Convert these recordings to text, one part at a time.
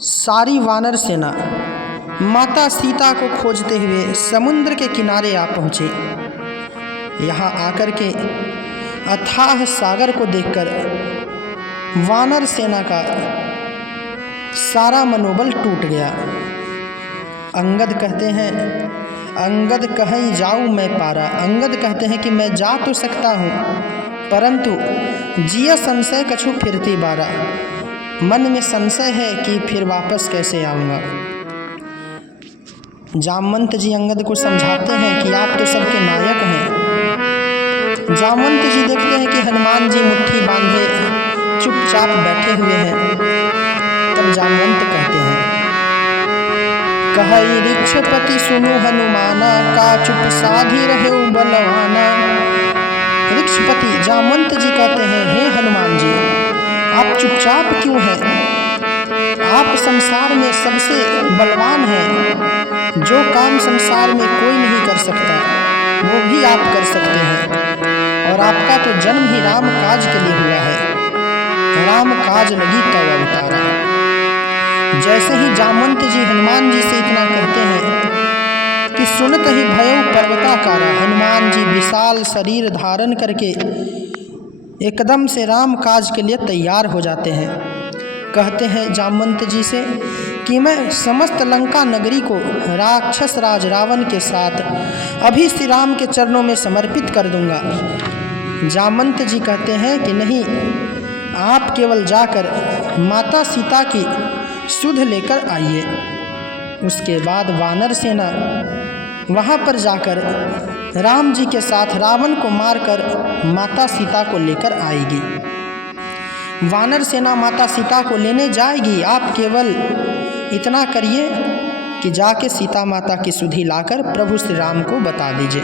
सारी वानर सेना माता सीता को खोजते हुए समुद्र के किनारे आ पहुँचे। यहाँ आकर के अथाह सागर को देखकर वानर सेना का सारा मनोबल टूट गया। अंगद कहते हैं, अंगद कहीं जाऊँ मैं पारा। अंगद कहते हैं कि मैं जा तो सकता हूँ, परंतु जिया संशय कछु फिरती बारा। मन में संशय है कि फिर वापस कैसे आऊँगा। जामवंत जी अंगद को समझाते हैं कि आप तो सबके नायक हैं। जामवंत जी देखते हैं कि हनुमान जी मुट्ठी बांधे चुपचाप बैठे हुए हैं। तब जामवंत कहते हैं, कहई ऋक्षपति सुनु हनुमाना, का चुप साधी रहे बलवाना। ऋक्षपति जामवंत जी कहते हैं, हे हनुमान जी, आप चुपचाप क्यों हैं? आप संसार में सबसे बलवान हैं। जो काम संसार में कोई नहीं कर सकता वो भी आप कर सकते हैं, और आपका तो जन्म ही राम काज के लिए हुआ है। राम काज लगी तब अवतारा। जैसे ही जामवंत जी हनुमान जी से इतना कहते हैं कि सुनत ही भयउ पर्वताकारा। हनुमान जी विशाल शरीर धारण करके एकदम से राम काज के लिए तैयार हो जाते हैं। कहते हैं जामवंत जी से कि मैं समस्त लंका नगरी को राक्षस राज रावण के साथ अभी श्री राम के चरणों में समर्पित कर दूंगा। जामवंत जी कहते हैं कि नहीं, आप केवल जाकर माता सीता की सुध लेकर आइए। उसके बाद वानर सेना वहाँ पर जाकर राम जी के साथ रावण को मारकर माता सीता को लेकर आएगी। वानर सेना माता सीता को लेने जाएगी। आप केवल इतना करिए कि जाके सीता माता की सुधि लाकर प्रभु श्री राम को बता दीजिए।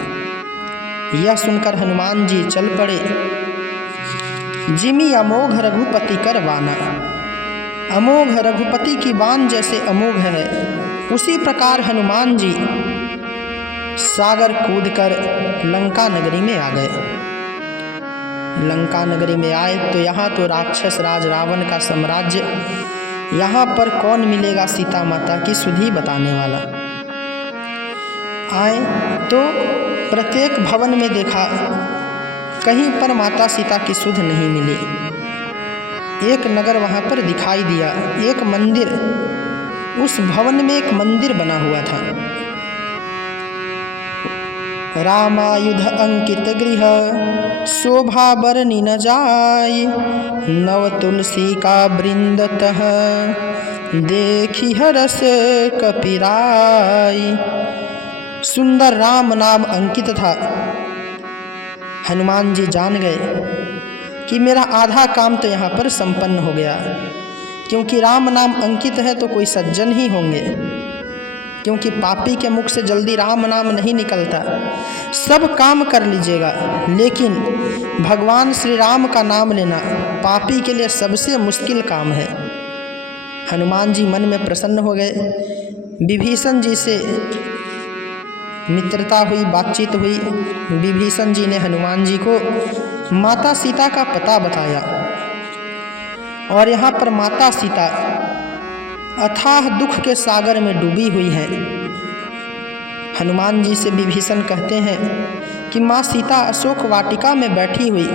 यह सुनकर हनुमान जी चल पड़े। जिमी अमोघ रघुपति कर वाना। अमोघ रघुपति की बाण जैसे अमोघ है, उसी प्रकार हनुमान जी सागर कूदकर लंका नगरी में आ गए। लंका नगरी में आए तो यहाँ तो राक्षस राज रावण का साम्राज्य। यहाँ पर कौन मिलेगा सीता माता की सुधि बताने वाला। आए तो प्रत्येक भवन में देखा, कहीं पर माता सीता की सुध नहीं मिली। एक नगर वहाँ पर दिखाई दिया, एक मंदिर। उस भवन में एक मंदिर बना हुआ था। रामायुध अंकित गृह शोभा बरनी न जाय। नव तुलसी का वृंदतः देखी हरस कपिराय। सुंदर राम नाम अंकित था। हनुमान जी जान गए कि मेरा आधा काम तो यहाँ पर संपन्न हो गया, क्योंकि राम नाम अंकित है तो कोई सज्जन ही होंगे, क्योंकि पापी के मुख से जल्दी राम नाम नहीं निकलता। सब काम कर लीजिएगा, लेकिन भगवान श्री राम का नाम लेना पापी के लिए सबसे मुश्किल काम है। हनुमान जी मन में प्रसन्न हो गए। विभीषण जी से मित्रता हुई, बातचीत हुई। विभीषण जी ने हनुमान जी को माता सीता का पता बताया, और यहाँ पर माता सीता अथाह दुख के सागर में डूबी हुई हैं। हनुमान जी से विभीषण कहते हैं कि माँ सीता अशोक वाटिका में बैठी हुई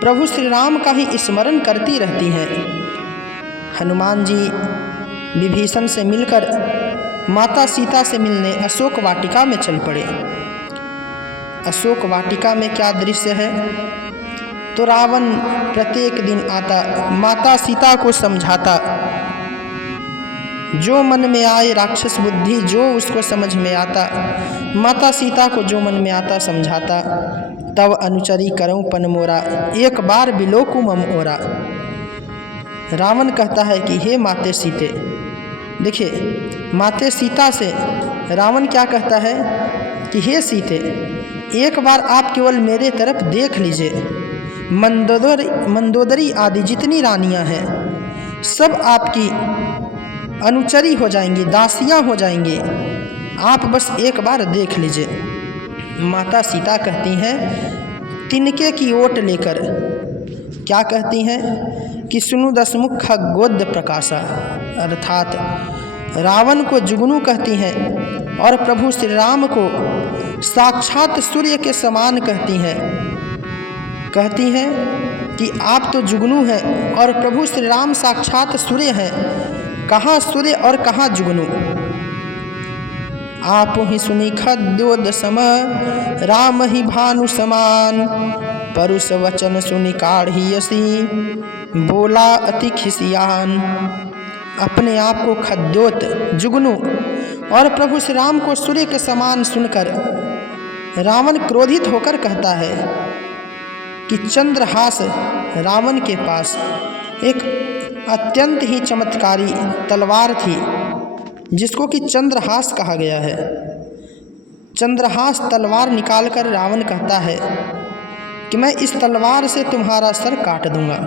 प्रभु श्री राम का ही स्मरण करती रहती हैं। हनुमान जी विभीषण से मिलकर माता सीता से मिलने अशोक वाटिका में चल पड़े। अशोक वाटिका में क्या दृश्य है, तो रावण प्रत्येक दिन आता, माता सीता को समझाता, जो मन में आए राक्षस बुद्धि जो उसको समझ में आता, माता सीता को जो मन में आता समझाता। तब अनुचरी करऊं पन मोरा, एक बार बिलोकु मम ओरा। रावण कहता है कि हे माते सीते, देखिए माते सीता से रावण क्या कहता है कि हे सीते, एक बार आप केवल मेरे तरफ देख लीजिए। मंदोदरी आदि जितनी रानियां हैं सब आपकी अनुचरी हो जाएंगी, दासियां हो जाएंगी। आप बस एक बार देख लीजिए। माता सीता कहती हैं तिनके की ओट लेकर, क्या कहती हैं कि सुनु दसमुख गोद प्रकाशा, अर्थात रावण को जुगनू कहती हैं और प्रभु श्री राम को साक्षात सूर्य के समान कहती हैं कि आप तो जुगनू हैं और प्रभु श्री राम साक्षात सूर्य हैं। कहाँ सूर्य और कहाँ जुगनू। आप ही सुनी खद्योद सम, राम ही भानु समान, परुष वचन सुनि काढ़ियसी, बोला अति खिसियान। अपने आप को खद्योत जुगनू और प्रभु श्री राम को सूर्य के समान सुनकर रावण क्रोधित होकर कहता है कि चंद्रहास रावण के पास एक अत्यंत ही चमत्कारी तलवार थी जिसको कि चंद्रहास कहा गया है। चंद्रहास तलवार निकालकर रावण कहता है कि मैं इस तलवार से तुम्हारा सर काट दूंगा।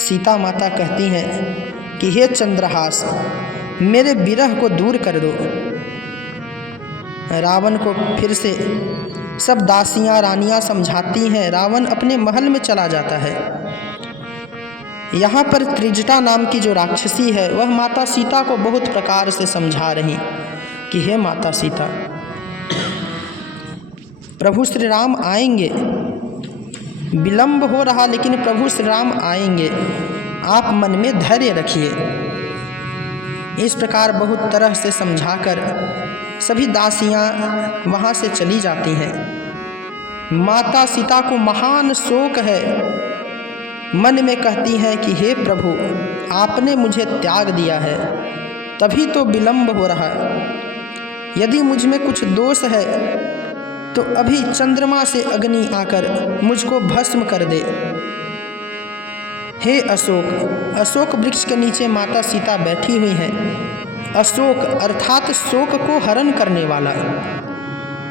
सीता माता कहती हैं कि हे चंद्रहास, मेरे विरह को दूर कर दो। रावण को फिर से सब दासियां रानियां समझाती हैं। रावण अपने महल में चला जाता है। यहाँ पर त्रिजटा नाम की जो राक्षसी है वह माता सीता को बहुत प्रकार से समझा रही कि हे माता सीता, प्रभु श्री राम आएंगे, विलंब हो रहा लेकिन प्रभु श्री राम आएंगे, आप मन में धैर्य रखिए। इस प्रकार बहुत तरह से समझाकर सभी दासियां वहाँ से चली जाती हैं। माता सीता को महान शोक है, मन में कहती हैं कि हे प्रभु, आपने मुझे त्याग दिया है तभी तो विलंब हो रहा है। यदि मुझ में कुछ दोष है तो अभी चंद्रमा से अग्नि आकर मुझको भस्म कर दे। हे अशोक, अशोक वृक्ष के नीचे माता सीता बैठी हुई हैं। अशोक अर्थात शोक को हरण करने वाला।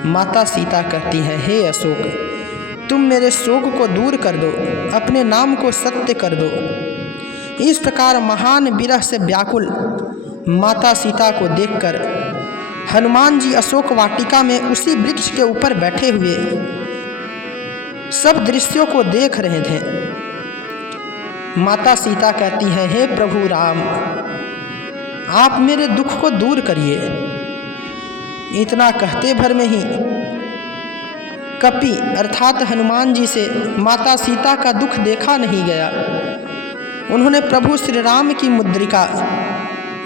माता सीता कहती हैं, हे अशोक, तुम मेरे शोक को दूर कर दो, अपने नाम को सत्य कर दो। इस प्रकार महान विरह से व्याकुल माता सीता को देखकर हनुमान जी अशोक वाटिका में उसी वृक्ष के ऊपर बैठे हुए सब दृश्यों को देख रहे थे। माता सीता कहती हैं, हे प्रभु राम, आप मेरे दुख को दूर करिए। इतना कहते भर में ही कपि अर्थात हनुमान जी से माता सीता का दुख देखा नहीं गया। उन्होंने प्रभु श्री राम की मुद्रिका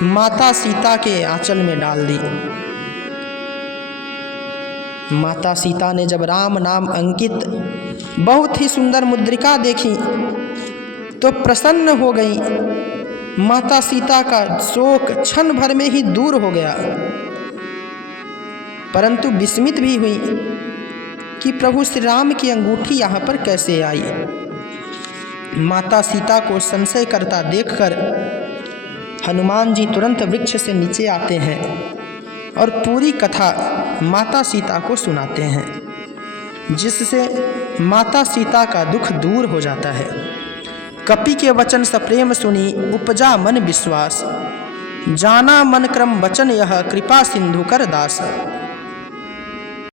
माता सीता के आंचल में डाल दी। माता सीता ने जब राम नाम अंकित बहुत ही सुंदर मुद्रिका देखी तो प्रसन्न हो गई। माता सीता का शोक क्षण भर में ही दूर हो गया, परंतु विस्मित भी हुई कि प्रभु श्री राम की अंगूठी यहाँ पर कैसे आई। माता सीता को संशय करता देखकर हनुमान जी तुरंत वृक्ष से नीचे आते हैं और पूरी कथा माता सीता को सुनाते हैं, जिससे माता सीता का दुख दूर हो जाता है। कपि के वचन सप्रेम सुनी, उपजा मन विश्वास, जाना मन क्रम वचन यह कृपा सिंधु कर दास।